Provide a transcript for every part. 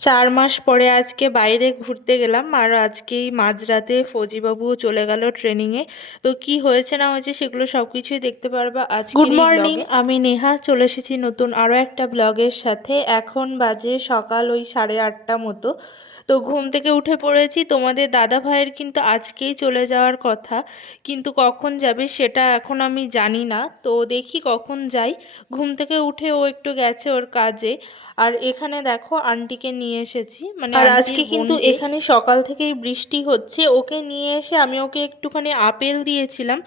চার মাস পরে আজকে বাইরে ঘুরতে গেলাম আর আজকেই মাঝরাতে ফৌজিবাবুও চলে গেল ট্রেনিংয়ে তো কি হয়েছে না হয়েছে সেগুলো সব কিছুই দেখতে পারবা আজ গুড মর্নিং আমি নেহা চলে এসেছি নতুন আরও একটা ব্লগের সাথে। এখন বাজে সকাল ওই সাড়ে আটটা মতো। তো ঘুম থেকে উঠে পড়েছি। তোমাদের দাদা ভাইয়ের কিন্তু আজকেই চলে যাওয়ার কথা। কিন্তু কখন যাবে সেটা এখন আমি জানি না। তো দেখি কখন যাই। ঘুম থেকে উঠে ও একটু গেছে ওর কাজে। আর এখানে দেখো আন্টিকে নিয়ে এসেছি মানে আর আজকে কিন্তু এখানে সকাল থেকেই বৃষ্টি হচ্ছে ওকে নিয়ে এসে আমি ওকে একটুখানি আপেল দিয়েছিলাম।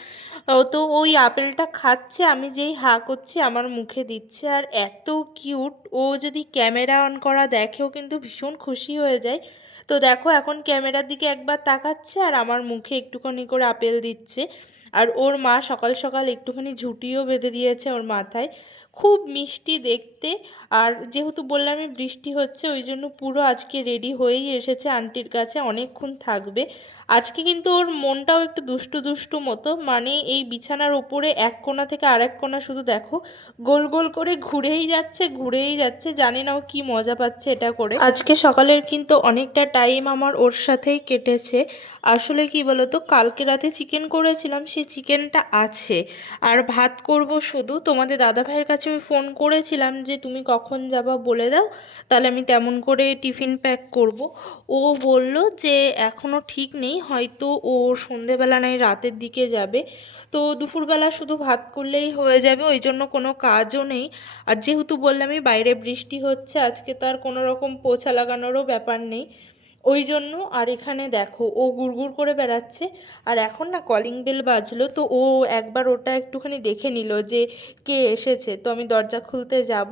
তো ওই আপেলটা খাচ্ছে আমি যেই হা করছি আমার মুখে দিচ্ছে আর এত কিউট। ও যদি ক্যামেরা অন করা দেখেও কিন্তু ভীষণ খুশি হয়ে যায়। তো দেখো এখন ক্যামেরার দিকে একবার তাকাচ্ছে আর আমার মুখে একটুখানি করে আপেল দিচ্ছে। আর ওর মা সকাল সকাল একটুখানি ঝুঁটিও বেঁধে দিয়েছে ওর মাথায়। খুব মিষ্টি দেখতে। আর যেহেতু বললামই বৃষ্টি হচ্ছে, ওই জন্য পুরো আজকে রেডি হয়েই এসেছে আন্টির কাছে, অনেকক্ষণ থাকবে। আজকে কিন্তু ওর মনটাও একটু দুষ্টু দুষ্টু মতো মানে এই বিছানার ওপরে এক কোণা থেকে আরেক কোণা শুধু দেখো, গোল গোল করে ঘুরেই যাচ্ছে ঘুরেই যাচ্ছে, জানি না ও কি মজা পাচ্ছে এটা করে। আজকে সকালের কিন্তু অনেকটা টাইম আমার ওর সাথেই কেটেছে। আসলে কি বলতো, কালকে রাতে চিকেন করেছিলাম সেই চিকেনটা আছে। আর ভাত করব শুধু, তোমাদের দাদা ভাইয়ের কাছে আমি ফোন করেছিলাম যে, তুমি কখন যাবা বলে দাও, তাহলে আমি তেমন করে টিফিন প্যাক করব। ও বলল যে এখনও ঠিক নেই, হয়তো ও সন্ধেবেলা নাই রাতের দিকে যাবে। তো দুপুরবেলা শুধু ভাত করলেই হয়ে যাবে, ওই জন্য কোনো কাজও নেই। আর যেহেতু বললামই বাইরে বৃষ্টি হচ্ছে, আজকে তো আর কোনো রকম পোছা লাগানোরও ব্যাপার নেই। ওই জন্য আর এখানে দেখো, ও গুড়গুড় করে বেড়াচ্ছে, আর এখন না কলিং বেল বাজলো, তো ও একবার ওটা একটুখানি দেখে নিল যে কে এসেছে, তো আমি দরজা খুলতে যাব,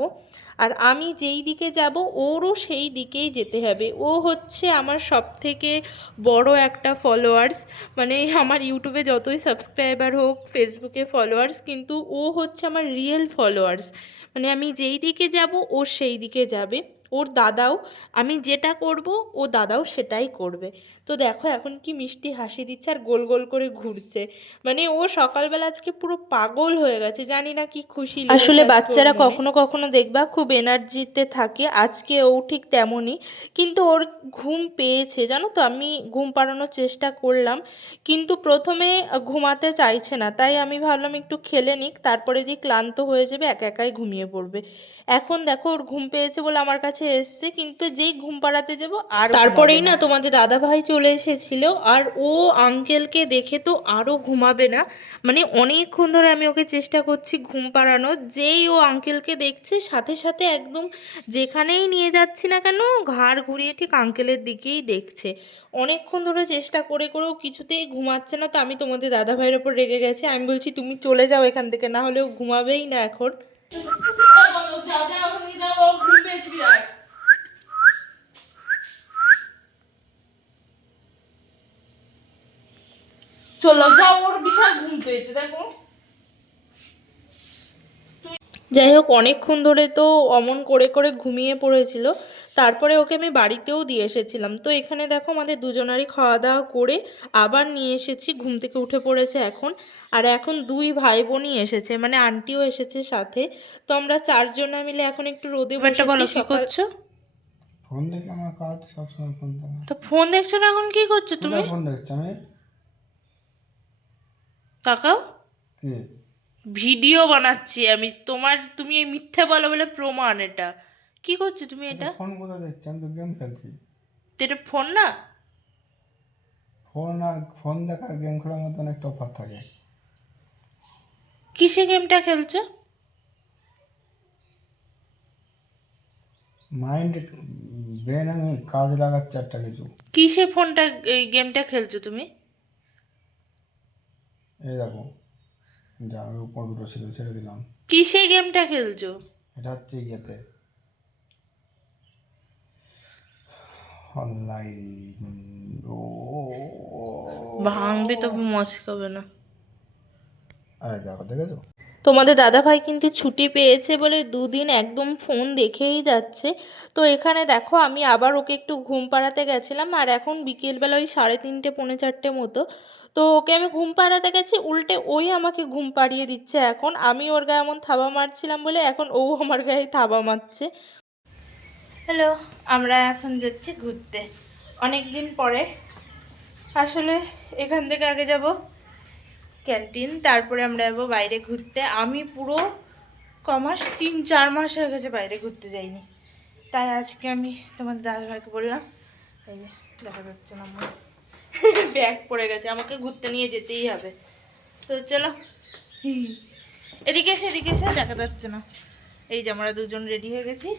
আর আমি যেই দিকে যাব, ওরও সেই দিকেই যেতে হবে। ও হচ্ছে আমার সব থেকে বড় একটা ফলোয়ার্স মানে আমার ইউটিউবে যতই সাবস্ক্রাইবার হোক ফেসবুকে ফলোয়ার্স কিন্তু ও হচ্ছে আমার রিয়েল ফলোয়ার্স মানে আমি যেই দিকে যাব, ও সেই দিকে যাবে। ওর দাদাও আমি যেটা করব ও দাদাও সেটাই করবে। তো দেখো এখন কি মিষ্টি হাসি দিচ্ছে আর গোল গোল করে ঘুরছে। মানে ও সকালবেলা আজকে পুরো পাগল হয়ে গেছে জানি না কি খুশি আসলে বাচ্চারা কখনো কখনো দেখবা খুব এনার্জিতে থাকে আজকে ও ঠিক তেমনই। কিন্তু ওর ঘুম পেয়েছে জানো তো আমি ঘুম পাড়ানোর চেষ্টা করলাম। কিন্তু প্রথমে ঘুমাতে চাইছে না তাই আমি ভাবলাম একটু খেলে নিক তারপরে যে ক্লান্ত হয়ে যাবে একা একাই ঘুমিয়ে পড়বে। এখন দেখো ওর ঘুম পেয়েছে বলে আমার কাছে এসছে কিন্তু যেই ঘুম পাড়াতে যাব আর তারপরেই না। তোমাদের দাদা ভাই চলে এসেছিল আর ও আঙ্কেলকে দেখে তো আরও ঘুমাবে না। মানে অনেকক্ষণ ধরে আমি ওকে চেষ্টা করছি ঘুম পাড়ানোর। যেই ও আঙ্কেলকে দেখছে সাথে সাথে একদম যেখানেই নিয়ে যাচ্ছি না কেন ঘাড় ঘুরিয়ে ঠিক আঙ্কেলের দিকেই দেখছে। অনেকক্ষণ ধরে চেষ্টা করে করেও কিছুতেই ঘুমাচ্ছে না। তো আমি তোমাদের দাদা ভাইয়ের ওপর রেগে গেছি। আমি বলছি তুমি চলে যাও এখান থেকে না হলেও ঘুমাবেই না এখন। চলো ওর বিশাল ঘুম পেয়েছে দেখো যাই হোক, অনেকক্ষণ ধরে তো অমন করে করে ঘুমিয়ে পড়েছিল। তারপরে ওকে আমি বাড়িতেও দিয়ে এসেছিলাম। তো এখানে দেখো আমাদের দুজনারই খাওয়া দাওয়া করে আবার নিয়ে এসেছি। ঘুম থেকে উঠে পড়েছে এখন। আর এখন দুই ভাই বোনই এসেছে মানে আন্টিও এসেছে সাথে। তো আমরা চারজনা মিলে এখন একটু রোদে বসে বলো কি করছ? ফোন দেখে আমার কাজ সবসময় ফোন দেখা। তো ফোন দেখছ না এখন? কি করছ তুমি? ফোন দেখছি? আমি তাকাও কি? ভিডিও বানাচ্ছি আমি। তোমার তুমি এই মিথ্যে বলো বলে প্রমাণ এটা। কি করছ তুমি এটা? ফোন কোথায় দেখছি? আমি তো গেম খেলছি। এটা ফোন না? ফোন আর ফোন দেখা আর গেম খেলার মধ্যে অনেক তফাৎ থাকে। কিসে গেমটা খেলছো? মাইন্ড ব্রেন আমি কাজ লাগাচ্ছি একটা কিছু। কিসে ফোনটা এই গেমটা খেলছো তুমি? এই দেখো যা আমি উপর দুটো ছিল ছেড়ে দিলাম। কিসে গেমটা খেলছো? এটা হচ্ছে ইয়েতে অনলাইন ও ভাঙবে তো মস্কাবে না। আরে দেখো দেখেছ? তোমাদের দাদাভাই কিন্তু ছুটি পেয়েছে বলে দুদিন একদম ফোন দেখেই যাচ্ছে। তো এখানে দেখো আমি আবার ওকে একটু ঘুম পাড়াতে গেছিলাম আর এখন বিকেলবেলা ওই সাড়ে তিনটে পৌনে চারটে মতো। তো ওকে আমি ঘুম পাড়াতে গেছি উল্টে ওই আমাকে ঘুম পাড়িয়ে দিচ্ছে এখন। আমি ওর গায়ে এমন থাবা মারছিলাম বলে এখন ও আমার গায়ে থাবা মারছে। হ্যালো, আমরা এখন যাচ্ছি ঘুরতে। অনেক দিন পরে। আসলে এখান থেকে আগে যাব ক্যান্টিন, তারপরে আমরা যাব বাইরে ঘুরতে। আমি পুরো কমাস তিন, চার মাস হয়ে গেছে বাইরে ঘুরতে যাইনি। তাই আজকে আমি তোমাদের দাদাভাইকে বললাম, এই যে দেখা যাচ্ছে না আমার। ব্যাগ পড়ে গেছে, আমাকে ঘুরতে নিয়ে যেতেই হবে। তো চলো। এদিকে এসে এদিকে এসে, দেখা যাচ্ছে না। এই যে আমরা দুজন রেডি হয়ে গেছি।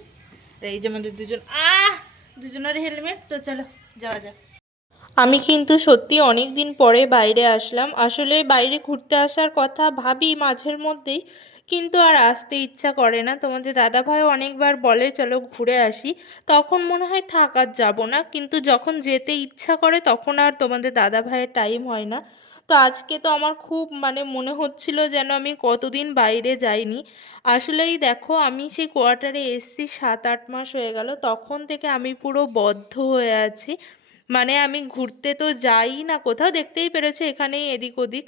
এই যে আমাদের দুজন, আহ, দুজনের হেলমেট তো চলো যাওয়া যাক। আমি কিন্তু সত্যি অনেক দিন পরে বাইরে আসলাম। আসলে বাইরে ঘুরতে আসার কথা ভাবি মাঝের মধ্যেই, কিন্তু আর আসতে ইচ্ছা করে না। তোমাদের দাদাভাইও অনেকবার বলে, চলো ঘুরে আসি। তখন মনে হয় থাক, আর যাব না। কিন্তু যখন যেতে ইচ্ছা করে, তখন আর তোমাদের দাদাভাইয়ের টাইম হয় না। তো আজকে তো আমার খুব মানে মনে হচ্ছিল যেন আমি কতদিন বাইরে যাইনি। আসলেই দেখো, আমি সেই কোয়ার্টারে এসছি সাত আট মাস হয়ে গেল, তখন থেকে আমি পুরো বদ্ধ হয়ে আছি। মানে আমি ঘুরতে তো যাই না কোথাও, দেখতেই পেরেছে এখানেই এদিক ওদিক।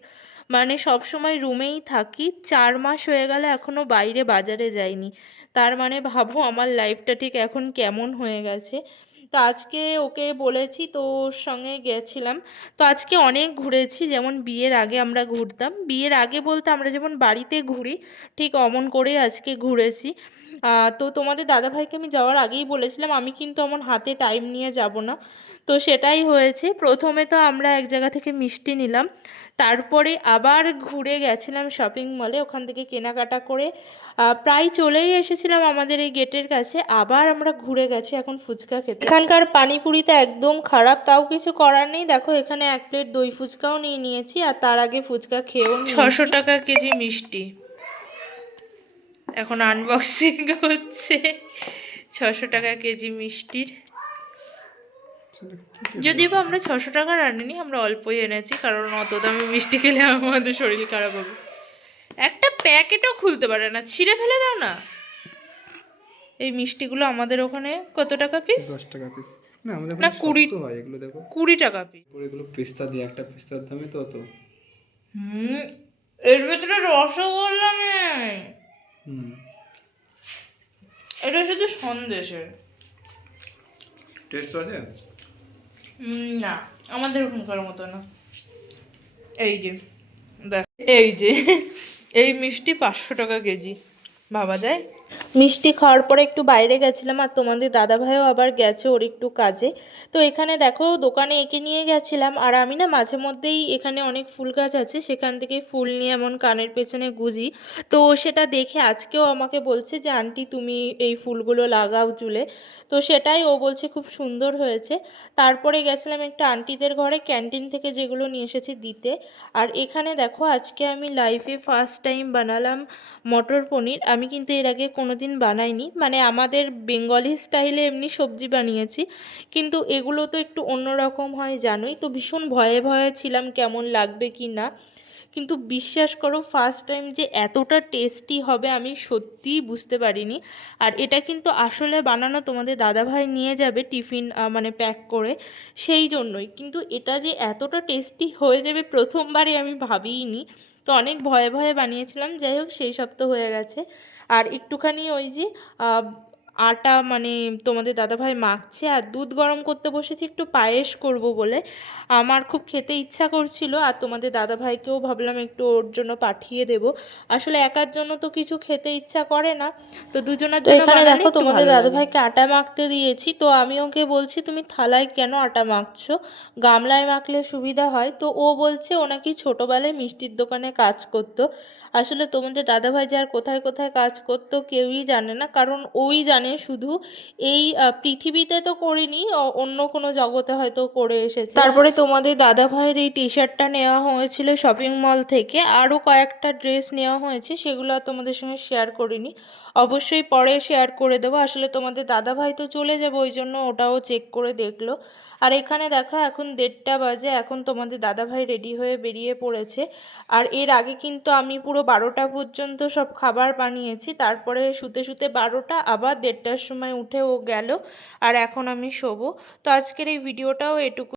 মানে সব সময় রুমেই থাকি, চার মাস হয়ে গেল এখনও বাইরে বাজারে যাইনি। তার মানে ভাবো আমার লাইফটা ঠিক এখন কেমন হয়ে গেছে। তো আজকে ওকে বলেছি তো ওর সঙ্গে গেছিলাম। তো আজকে অনেক ঘুরেছি, যেমন বিয়ের আগে আমরা ঘুরতাম। বিয়ের আগে বলতে আমরা যেমন বাড়িতে ঘুরি, ঠিক অমন করেই আজকে ঘুরেছি। তো তোমাদের দাদাভাইকে আমি যাওয়ার আগেই বলেছিলাম, আমি কিন্তু আমার হাতে টাইম নিয়ে যাব না। তো সেটাই হয়েছে। প্রথমে তো আমরা এক জায়গা থেকে মিষ্টি নিলাম। তারপরে আবার ঘুরে গেছিলাম শপিং মলে ওখান থেকে কেনাকাটা করে প্রায় চলেই এসেছিলাম আমাদের এই গেটের কাছে, আবার আমরা ঘুরে গেছি এখন ফুচকা খেতে। এখানকার পানিপুরিটা একদম খারাপ, তাও কিছু করার নেই। দেখো, এখানে এক প্লেট দই ফুচকাও নিয়ে নিয়েছি, আর তার আগে ফুচকা খেয়েও ছশো টাকা কেজি মিষ্টি। এখন আনবক্সিং হচ্ছে। ছশো টাকা কেজি মিষ্টির। যদিও বা আমরা ছশো টাকার আনিনি আমরা অল্পই এনেছি কারণ অত দামে মিষ্টি খেলে আমাদের শরীর খারাপ হবে। একটা প্যাকেটও খুলতে পারে না ছিঁড়ে ফেলে দাও না। এই মিষ্টিগুলো আমাদের ওখানে কত টাকা পিস দশ টাকা পিস না আমাদের না, কুড়ি। হয় এগুলো দেখো। কুড়ি টাকা পিস এগুলো পেস্তা দিয়ে একটা পেস্তার দামে তো অত। হুম এর ভেতরে রসগোল্লা নেই। হুম। এটা শুধু সন্দেশের। টেস্ট আছে? না, আমাদের ওখানকার মতো না। এই যে, দেখ। এই যে, এই মিষ্টি পাঁচশো টাকা কেজি। ভাবা যায়? মিষ্টি খাওয়ার পরে একটু বাইরে গেছিলাম আর তোমাদের দাদাভাইও আবার গেছে ওর একটু কাজে। তো এখানে দেখো দোকানে এঁকে নিয়ে গেছিলাম আর আমি না মাঝে মধ্যেই এখানে অনেক ফুল গাছ আছে, সেখান থেকে ফুল নিয়ে এমন কানের পেছনে গুজি। তো সেটা দেখে আজকেও আমাকে বলছে যে, আন্টি তুমি এই ফুলগুলো লাগাও চুলে। তো সেটাই ও বলছে খুব সুন্দর হয়েছে। তারপরে গেছিলাম একটা আন্টিদের ঘরে ক্যান্টিন থেকে যেগুলো নিয়ে এসেছি দিতে। আর এখানে দেখো আজকে আমি লাইফে ফার্স্ট টাইম বানালাম মটর পনির। আমি কিন্তু এর আগে কোনো দিন বানাইনি। মানে আমাদের বেঙ্গলি স্টাইলে এমনি সবজি বানিয়েছি। কিন্তু এগুলো তো একটু অন্যরকম হয়, জানোই। তো ভীষণ ভয়ে ভয়ে ছিলাম কেমন লাগবে কি না। কিন্তু বিশ্বাস করো ফার্স্ট টাইম যে এতটা টেস্টি হবে আমি সত্যিই বুঝতে পারিনি। আর এটা কিন্তু আসলে বানানো তোমাদের দাদাভাই নিয়ে যাবে টিফিন মানে প্যাক করে, সেই জন্যই। কিন্তু এটা যে এতটা টেস্টি হয়ে যাবে প্রথমবারই আমি ভাবিইনি। তো অনেক ভয়ে ভয়ে বানিয়েছিলাম, যাই হোক, সেই সব তো হয়ে গেছে। আর একটুখানি ওই যে আটা মানে তোমাদের দাদাভাই মাখছে আর দুধ গরম করতে বসেছি একটু পায়েস করব বলে। আমার খুব খেতে ইচ্ছা করছিল আর তোমাদের দাদাভাইকেও ভাবলাম একটু ওর জন্য পাঠিয়ে দেব। আসলে একার জন্য তো কিছু খেতে ইচ্ছা করে না তো দুজনের জন্য দেখো তোমাদের। দাদাভাইকে আটা মাখতে দিয়েছি তো আমি ওকে বলছি তুমি থালায় কেন আটা মাখছো? গামলায় মাখলে সুবিধা হয় তো ও বলছে ও নাকি ছোটোবেলায় মিষ্টির দোকানে কাজ করতো। আসলে তোমাদের দাদাভাই যার কোথায় কোথায় কাজ করতো কেউই জানে না কারণ ওই জানে শুধু এই পৃথিবীতে তো করিনি অন্য কোনো জগতে হয়তো করে এসেছে। তারপরে তোমাদের দাদাভাইয়ের এই টি শার্টটা নেওয়া হয়েছিল শপিং মল থেকে, আরও কয়েকটা ড্রেস নেওয়া হয়েছে, সেগুলো আর তোমাদের সঙ্গে শেয়ার করিনি। অবশ্যই পরে শেয়ার করে দেবো। আসলে তোমাদের দাদা ভাই তো চলে যাবে, ওই জন্য ওটাও চেক করে দেখল। আর এখানে দেখা, এখন দেড়টা বাজে, এখন তোমাদের দাদাভাই রেডি হয়ে বেরিয়ে পড়েছে। আর এর আগে কিন্তু আমি পুরো বারোটা পর্যন্ত সব খাবার বানিয়েছি, তারপরে শুতে শুতে বারোটা, আবার দেড়টার সময় উঠে ও গেল আর এখন আমি শোবো। তো আজকের এই ভিডিওটাও এটুকু